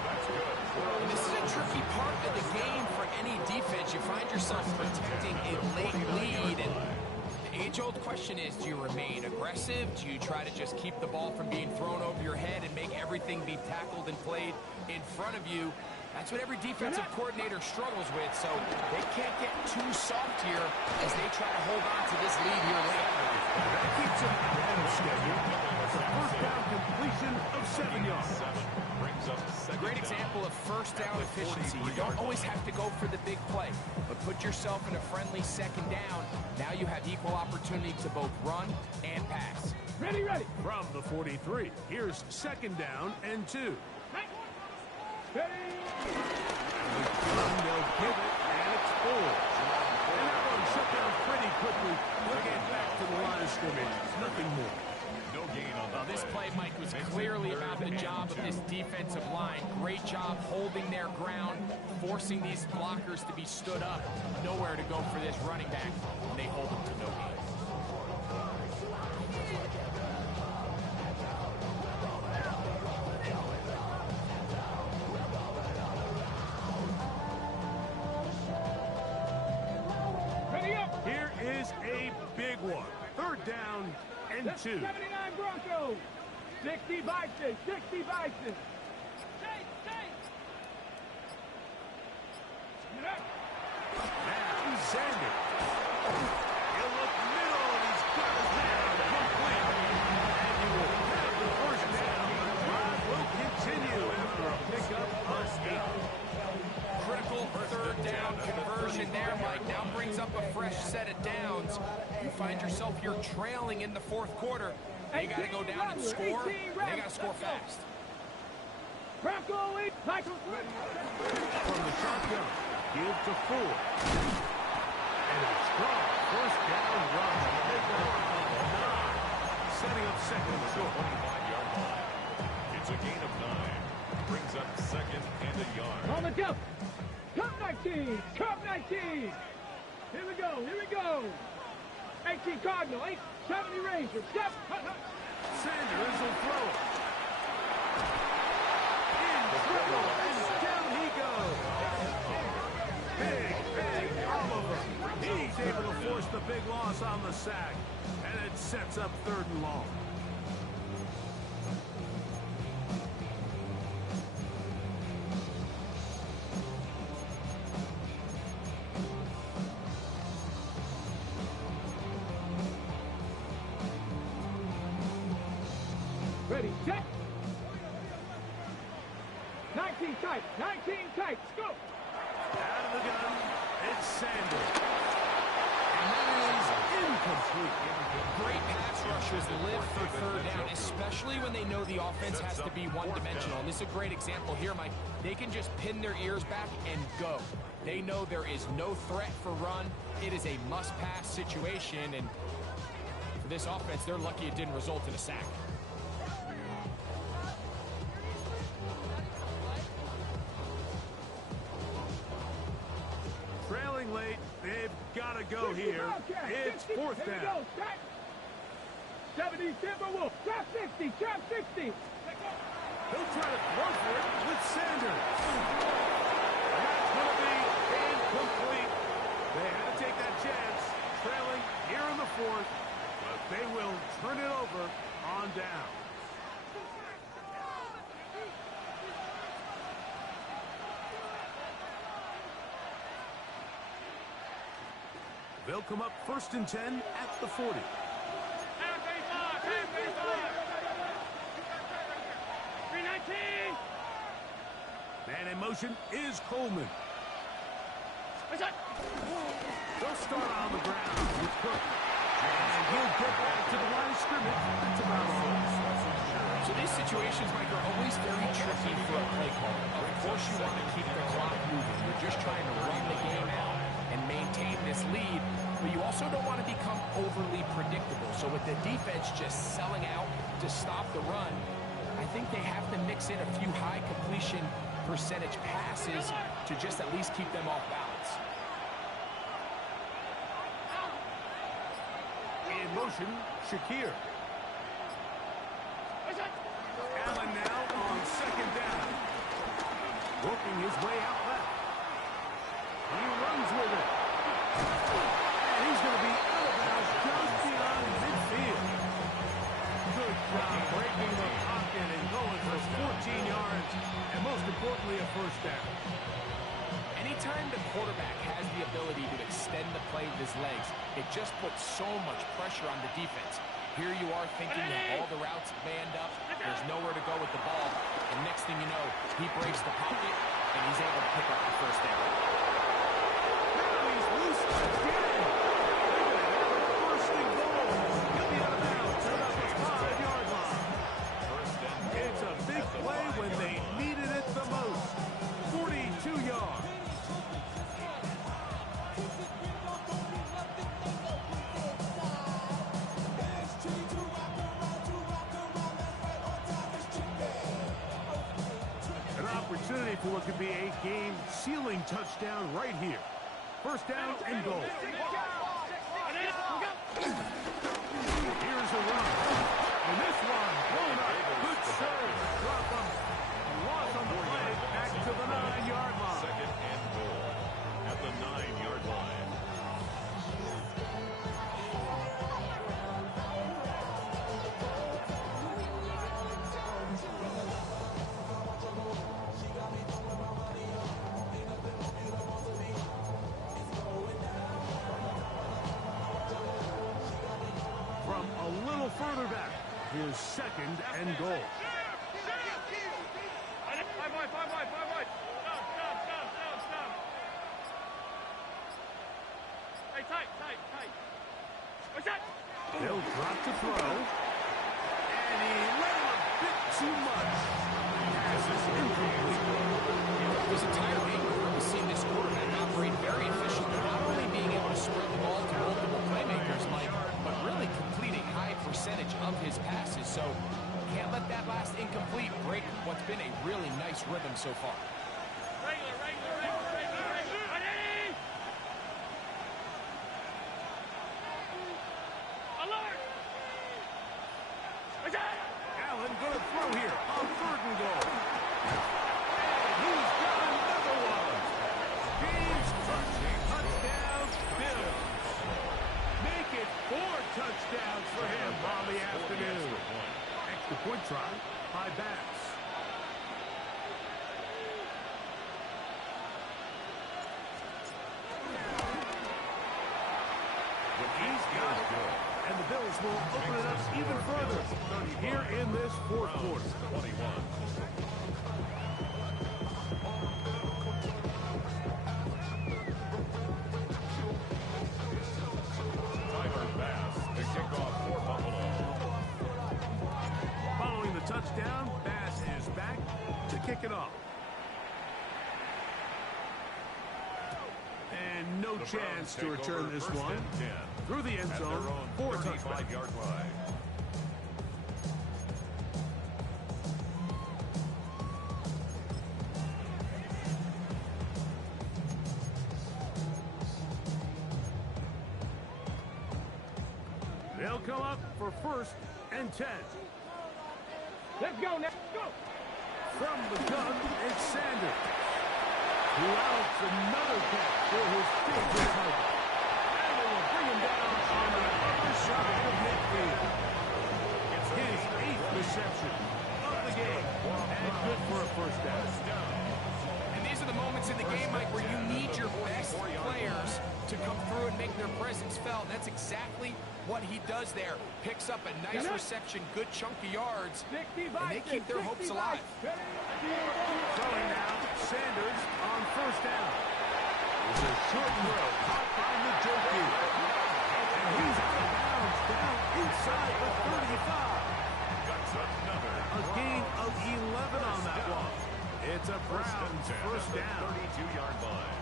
That's good. And this is a tricky part of the game for any defense. You find yourself protecting a late lead, and the age-old question is, do you remain aggressive? Do you try to just keep the ball from being thrown over your head and make everything be tackled and played in front of you? That's what every defensive coordinator struggles with, so they can't get too soft here as they try to hold on to this lead here late. That keeps him ahead of schedule. It's a first down completion of 7 yards. 7 brings up 2nd Great down. example of first down efficiency. You don't always have to go for the big play, but put yourself in a friendly 2nd down. Now you have equal opportunity to both run and pass. Ready. Ready. From the 43, here's 2nd down and 2. Ready. They'll give it, and it's 4. And that one shut down pretty quickly. We'll get back to the line of scrimmage. Nothing more. No gain on the This play. play, Mike, was clearly about the job of this defensive line. Great job holding their ground, forcing these blockers to be stood up. Nowhere to go for this running back. They hold them to no gain. Ready up. Here is a big one. 3rd down and That's 2. 79 Broncos. 60 Bison. 60 Bison. Now, Sander. He'll look middle, and he's got his man complete. And you will have the first down. The drive will continue after a pickup of 8. Critical third down conversion there, Mike. Now brings up a fresh set of downs. You find yourself here trailing in the fourth quarter. They got to go down and score. They got to score fast. Bronco lead. Michael From the shotgun, give to Ford. And a strong first down run. Pickup of 9. Setting up second and short. 25-yard line. It's a gain of 9. Brings up second and a yard. on the jump. Cup 19. Cup 19. Here we go. Here we go. 18 Cardinal. 870 Ranger. Step. Sanders will throw it. In trouble, and down he goes. Big Oliver. He's able to force the big loss on the sack, and it sets up 3rd and long. Ready, set. 19 tight. 19 tight. Go. Out of the gun, it's Sanders. And that is incomplete. Great pass rushers live for third down, especially when they know the offense has to be one-dimensional. And this is a great example here, Mike. They can just pin their ears back and go. They know there is no threat for run. It is a must-pass situation, and for this offense, they're lucky it didn't result in a sack. Trailing late, they've got to go here. It's 4th Here we down. go. Set. 70 Timberwolf. Trap 60. Trap 60. He'll try to throw for it with Sanders. And that's going to be incomplete. They had to take that chance, trailing here in the 4th, but they will turn it over on down. They'll come up 1st and 10 at the 40. Man in motion is Coleman. They'll start on the ground with Cook. And he'll get back to the line of scrimmage. That's about all. So these situations, Mike, are always very tricky for a play caller. Of course you want to keep the clock moving. You're just trying to run the game out and maintain this lead, but you also don't want to become overly predictable. So with the defense just selling out to stop the run, I think they have to mix in a few high completion percentage passes to just at least keep them off balance. In motion, Shakir. Allen now on 2nd down. Working his way out left. He runs with it. And he's going to be out of bounds just beyond midfield. Good job breaking the pocket and going for 14 yards. And most importantly, a 1st down. Anytime the quarterback has the ability to extend the play with his legs, it just puts so much pressure on the defense. Here you are thinking that all the routes band up, there's nowhere to go with the ball, and next thing you know, he breaks the pocket, and he's able to pick up the 1st down. Now he's loose again. They're going to have a 1st and goal. He'll be out of bounds at about the 5-yard line. It's a big play when they needed it the most. 42 yards. An opportunity for what could be a game-sealing touchdown right here. 1st down and goal. Here's a run. And this one blown up. Good serve. Drop him. Loss on the play. Back to the 9-yard line. 2nd and goal at the 9-yard line. further back. His second and goal. They'll drop to throw. And he let him a bit too much. Pass is incomplete. There's a tiring of seeing this quarterback operate very efficiently, not only being able to spread the ball to multiple playmakers, Mike, but really complete a high percentage of his passes. So can't let that last incomplete break what's been a really nice rhythm so far. Allen going to throw here on 3rd and goal. And he's got another one. James touchdown, Bills. Make it 4 touchdowns for him on the afternoon. Extra point try by Bass. He's got it. And the Bills will open it up even further here in this 4th quarter. 21. Tyler Bass to kick off for Buffalo. Following the touchdown, Bass is back to kick it off. And no chance to return this one. Through the end zone for a touchback. 35-yard line. They'll come up for 1st and 10. Let's go now. Go. From the gun, it's Sanders, who outs another catch for his favorite target. And they will bring him down on the other side of midfield. It's his 8th reception of the game, and good for a 1st down. And these are the moments in the game, Mike, where you need your best players to come through and make their presence felt. And that's exactly what he does there. Picks up a nice reception, good chunk of yards, and they keep their hopes alive. Throwing now, Sanders on 1st down. It's a short throw caught by Njoku. And he's out of bounds down inside the 35. That's another. A gain of 11 on that one. It's a Browns 1st down. 32-yard line.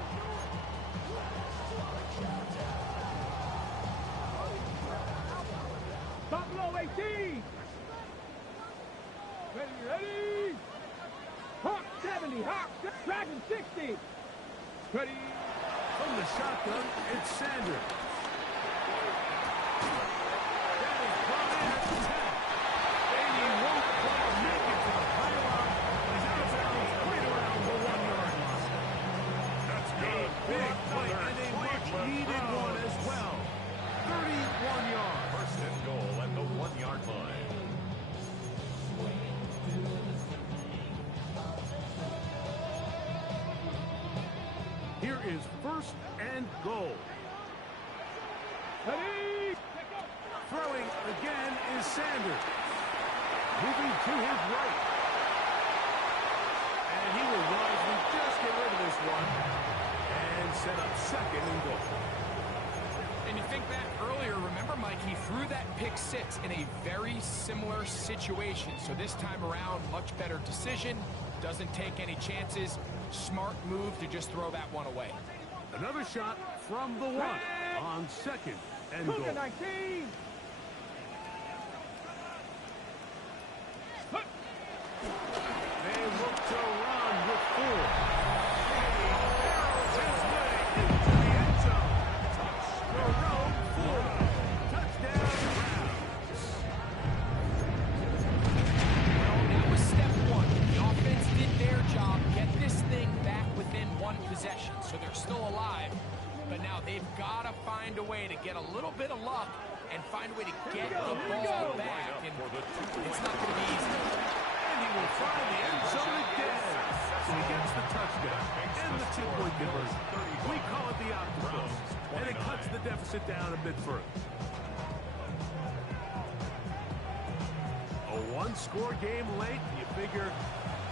Buffalo 18. Ready. Hawk 70. Hawk. Dragon 60. Ready. From the shotgun, it's Sanders. That is brought in at the 10. And he won't quite make it to the pylon. He's out of bounds right around the 1-yard line. That's good. Big play and a much-needed one as well. 31 yards. 1st and goal at the 1-yard line. Here is 1st and goal. Ready. Throwing again is Sanders. Moving to his right. And he will wisely just get rid of this one and set up 2nd and goal. And you think back earlier, remember, Mike, he threw that pick 6 in a very similar situation. So this time around, much better decision, doesn't take any chances. Smart move to just throw that one away. Another shot from the 1 on 2nd and goal. Cougar 19. They look to run with 4. Barrels his way into the end zone. Jerome Ford. Touchdown, Browns. Well, that was step 1. The offense did their job, get this thing back within 1 possession. So they're still alive, but now they've got to find a way to get a little bit of luck and find a way to get the ball back. And it's not going to be easy. And he will find the end zone again. So he gets the touchdown and the 2-point conversion. We call it the octopus. And it cuts the deficit down a bit further. One-score game late. You figure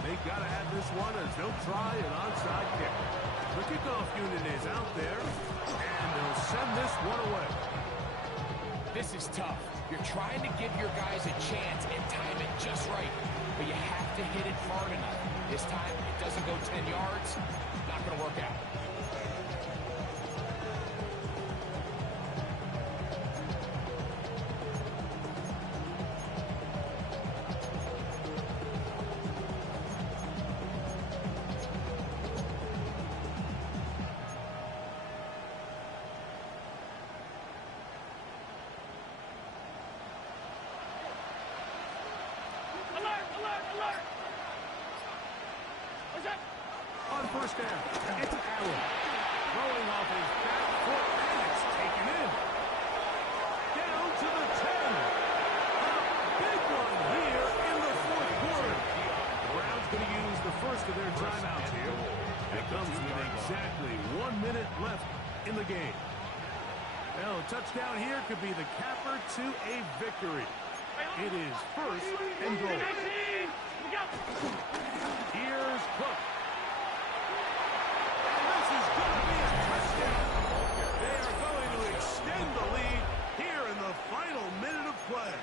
they got to have this one as they'll try an onside kick. The kickoff unit is out there, and they'll send this one away. This is tough. You're trying to give your guys a chance and time it just right, but you have to hit it hard enough. This time, it doesn't go 10 yards. Not going to work out. On first down, it's Allen. Throwing off his back foot, and it's taken in. Down to the 10. A big one here in the fourth quarter. The Browns going to use the first of their timeouts here. And it comes with exactly 1 minute left in the game. Well, a touchdown here could be the capper to a victory. It is first and goal. Here's Cook. This is going to be a touchdown. They are going to extend the lead here in the final minute of play.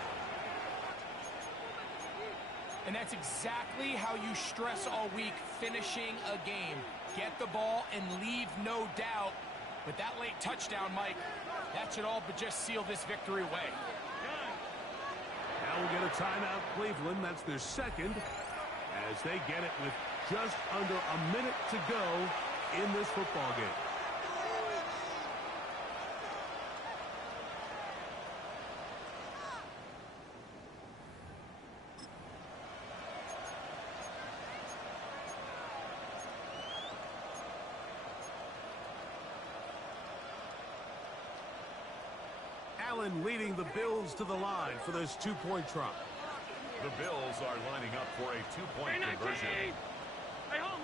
And that's exactly how you stress all week, finishing a game. Get the ball and leave no doubt. But that late touchdown, Mike, that should all but just seal this victory away. Now we'll get a timeout, Cleveland. That's their second, as they get it with just under a minute to go in this football game. Allen leading the Bills to the line for this two-point try. The Bills are lining up for a two-point conversion. Hey, hold.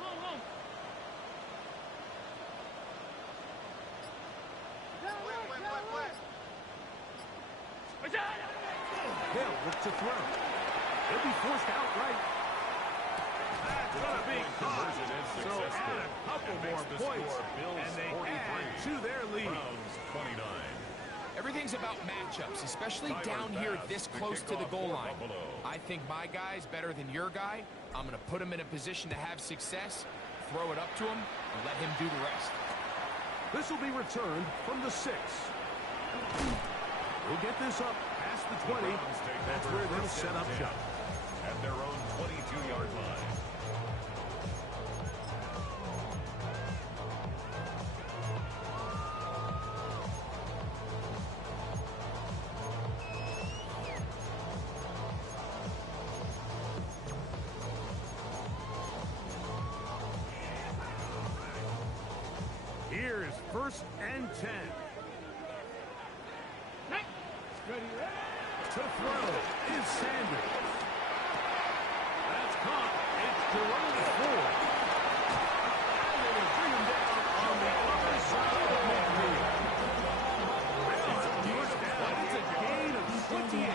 Hill looks to throw. He'll be forced outright. That's going to be caught. So add a couple more points, and they add to their lead. Browns 29. Everything's about matchups, especially down here this close to the goal line. I think my guy's better than your guy. I'm going to put him in a position to have success, throw it up to him, and let him do the rest. This will be returned from the 6. We'll get this up past the 20. That's where they'll set up shop. At their own 22-yard line. Here's first and 10. To throw is Sanders. That's caught. It's Jerome Ford. And they will bring him down on the other side of midfield. First down. It's a gain of 28.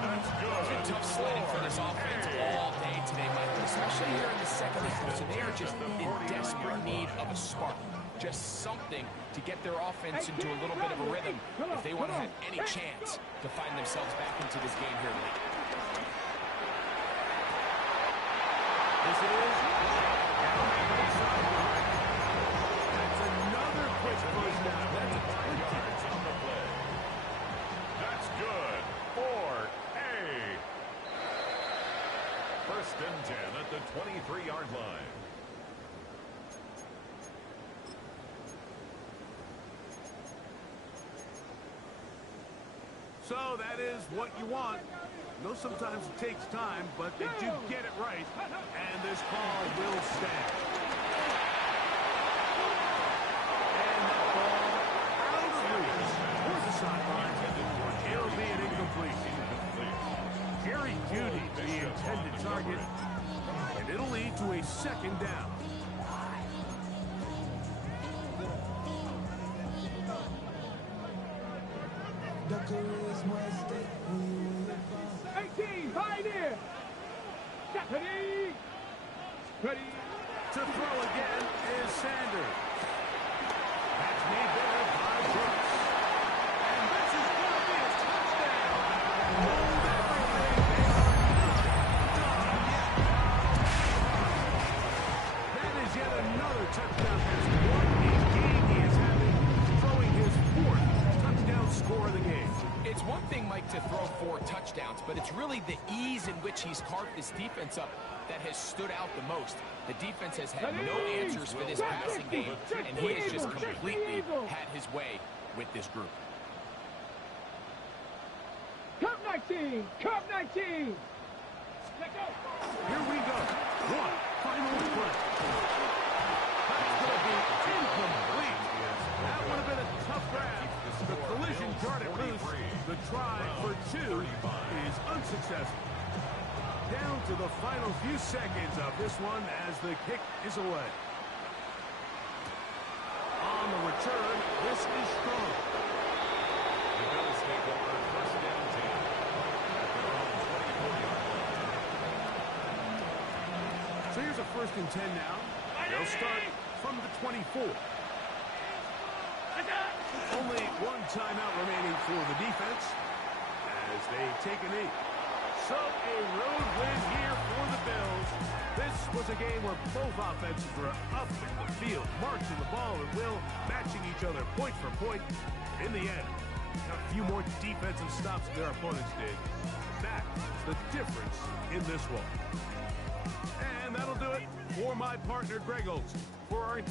That's good. It's been tough sledding for this offense all day today, Michael, especially here in the second half. So they are just in desperate need of a spark. Just something to get their offense into a little bit of a rhythm if they want to have any chance to find themselves back into this game here late. This is that's another quick first down. That's a 20 yards on the play. That's good for a first and 10 at the 23-yard line. So that is what you want. I know sometimes it takes time, but they do get it right, and this call will stand. And that ball out of reach towards the sideline. It'll be an incomplete. Jerry Jeudy, the intended target, and it'll lead to a second down. 18, Pioneer! Ready? Ready? To throw again is Sanders. That's made there by Brooks. And this is going to be a touchdown. Hold everything. They are not done yet. That is yet another touchdown pass. What a game he is having, throwing his 4th touchdown score of the game. It's one thing, Mike, to throw 4 touchdowns, but it's really the ease in which he's carved this defense up that has stood out the most. The defense has had no answers for this passing game, and he has just completely had his way with this group. Cup 19! Cup 19! Let go! Here we go. One final play. That's going to be incomplete. That would have been a tough grab. The collision jarred it loose. The try for 2 is unsuccessful. Down to the final few seconds of this one as the kick is away. On the return, this is strong. The Bills take over first down 10 at their own 24-yard line. So here's a 1st and 10 now. They'll start from the 24. Only one timeout remaining for the defense as they take a knee. So a road win here for the Bills. This was a game where both offenses were up in the field, marching the ball at will, matching each other point for point. In the end, got a few more defensive stops than their opponents did. That is the difference in this one. And that'll do it for my partner, Greg Olson. For our entire